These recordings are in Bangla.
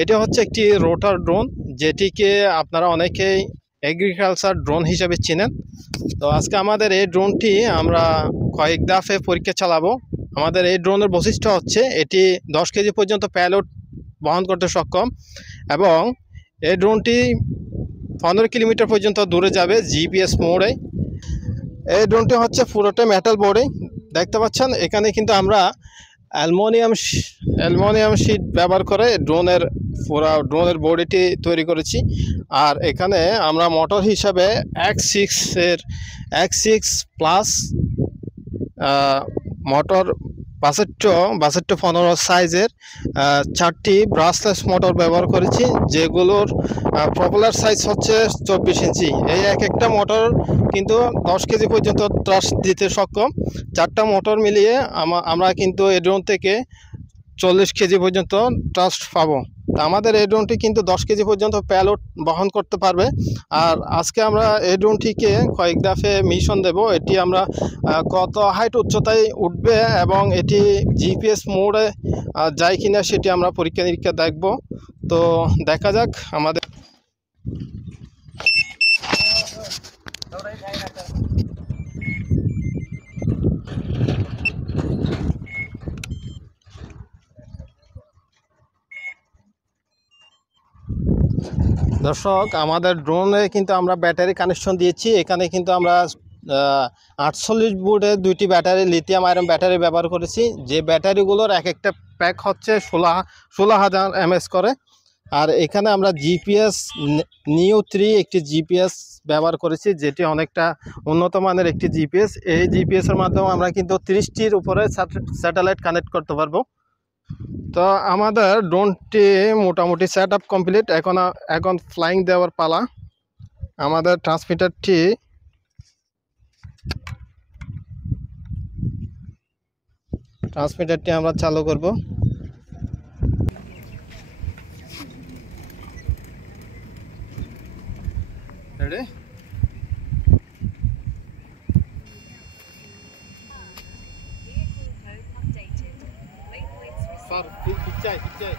এটা হচ্ছে একটি রোটার ড্রোন, যেটিকে আপনারা অনেকেই এগ্রিকালচার ড্রোন হিসেবে চেনেন। তো আজকে আমাদের এই ড্রোনটি আমরা কয়েক দফে পরীক্ষা চালাবো। আমাদের এই ড্রোনের বৈশিষ্ট্য হচ্ছে এটি 10 কেজি পর্যন্ত প্যালোড বহন করতে সক্ষম এবং এই ড্রোনটি 15 কিলোমিটার পর্যন্ত দূরে যাবে জিপিএস মোডে। এই ড্রোনটি হচ্ছে পুরোটা মেটাল বডি, দেখতে পাচ্ছেন। এখানে কিন্তু আমরা অ্যালুমিনিয়াম শিট ব্যবহার করে ড্রোনের বডিটি তৈরি করেছি। আর এখানে আমরা মোটর হিসাবে X6 প্লাস মোটর 62-15 সাইজের 4টি ব্রাশলেস মোটর ব্যবহার করেছি, যেগুলোর প্রপেলার সাইজ হচ্ছে 24 ইঞ্চি। এই একটা মোটর কিন্তু 10 কেজি পর্যন্ত থ্রাস্ট দিতে সক্ষম। 4টা মোটর মিলিয়ে আমরা কিন্তু এই ড্রোন থেকে 40 কেজি পর্যন্ত থ্রাস্ট পাবো। আমাদের এই ড্রোনটি কিন্তু 10 কেজি পর্যন্ত প্যালোড বহন করতে পারবে। আর আজকে আমরা এই ড্রোনটিকে কয়েক দফে মিশন দেব। এটি আমরা কত হাইট উচ্চতায় উঠবে এবং এটি জিপিএস মোডে যায় কিনা সেটি আমরা পরীক্ষা নিরীক্ষা দেখব। তো দেখা যাক আমাদের। দর্শক, আমাদের ড্রোনে কিন্তু আমরা ব্যাটারি কানেকশন দিয়েছি। এখানে কিন্তু আমরা 48 ভোল্টের 2টি ব্যাটারি, লিথিয়াম আয়রন ব্যাটারি ব্যবহার করেছি। যে ব্যাটারিগুলোর একটা প্যাক হচ্ছে 16,000 mAh করে। আর এখানে আমরা জিপিএস নিউ 3 একটি জিপিএস ব্যবহার করেছি, যেটি অনেকটা উন্নত মানের একটি জিপিএস। এই জিপিএসের মাধ্যমে আমরা কিন্তু 30টির উপরে স্যাটেলাইট কানেক্ট করতে পারবো। তো আমাদের ড্রোনটি মোটামুটি সেট আপ কমপ্লিট। এখন ফ্লাইং দেওয়ার পালা। আমাদের ট্রান্সমিটারটি আমরা চালু করব। রেডি? স্যার পিছাই।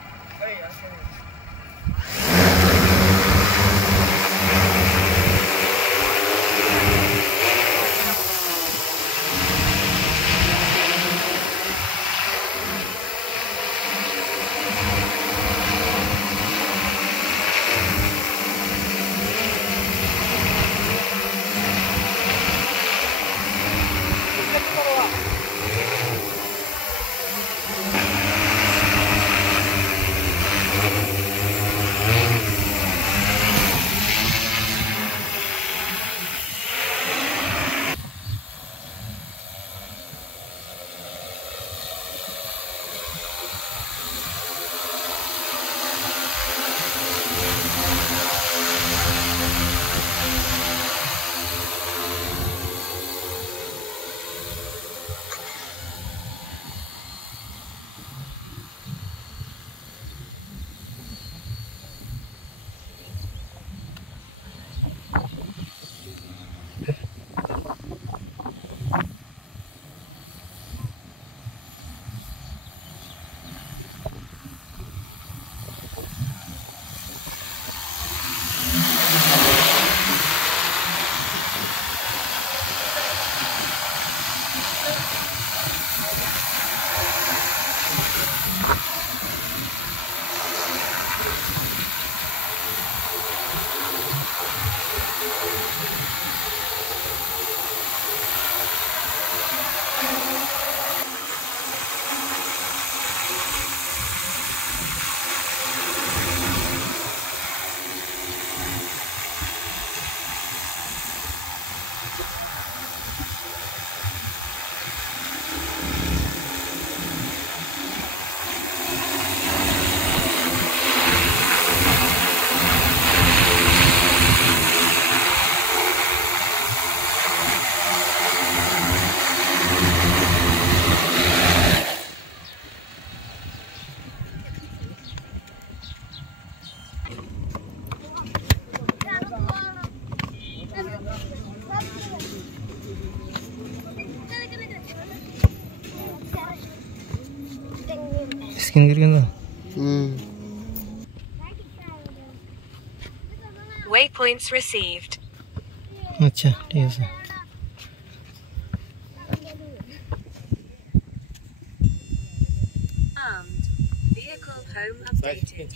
Skin gitu. Waypoints received. আচ্ছা ঠিক আছে Armed. Vehicle home updated.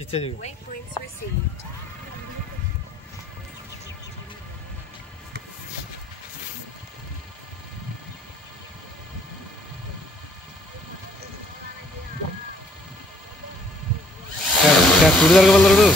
Waypoints received. Churidar কে বললো রে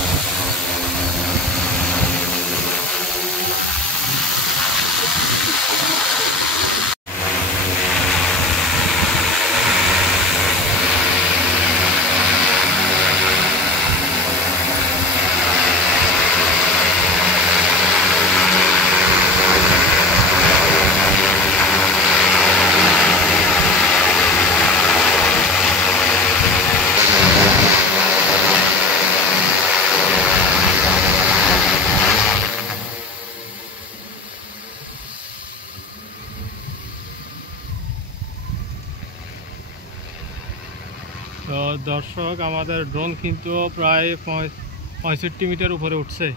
তো দর্শক আমাদের ড্রোন কিন্তু প্রায় 65 মিটার উপরে উঠছে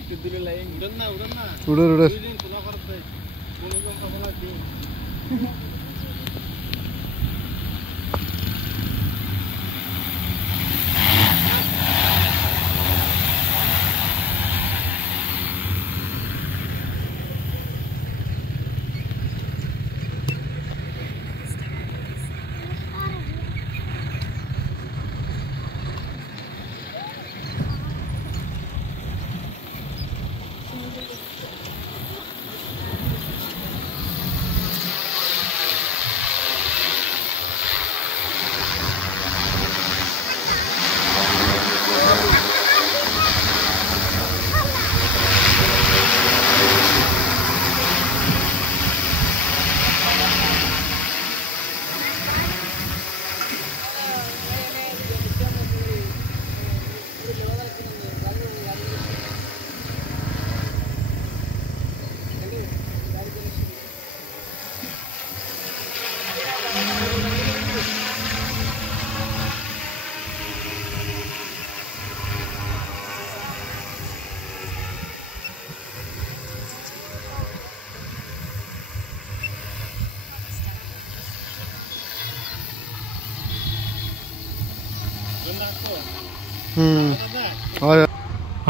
একটু দূরে লাইন উড়ন না উড়ন খোলা করতে কোন কোন খবর আছে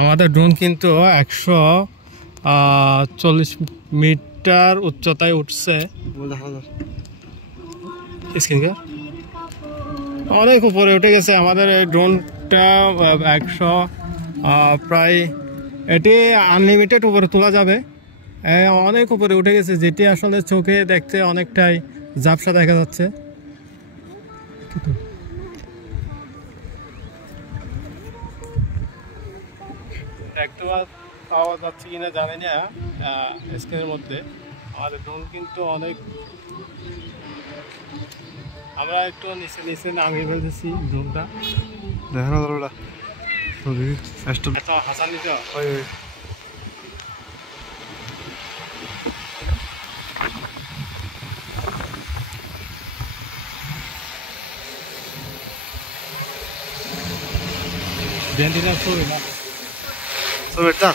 আমাদের ড্রোন কিন্তু 140 মিটার উচ্চতায় উঠছে অনেক উপরে উঠে গেছে আমাদের এই ড্রোনটা 100 প্রায় এটি আনলিমিটেড উপরে তোলা যাবে অনেক উপরে উঠে গেছে যেটি আসলে চোখে দেখতে অনেকটাই ঝাপসা দেখা যাচ্ছে দেখতে পাওয়া যাচ্ছে কিনা জানি না স্ক্রিনের মধ্যে আমাদের ড্রোন কিন্তু অনেক আমরা একটু নিচে নিচে নামিয়ে ফেলতেছি ড্রোনটা দেখেন এত হাসান নিতে ভেন্টিলেটার ছবি না ছবিটা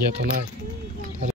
Ya, tonal.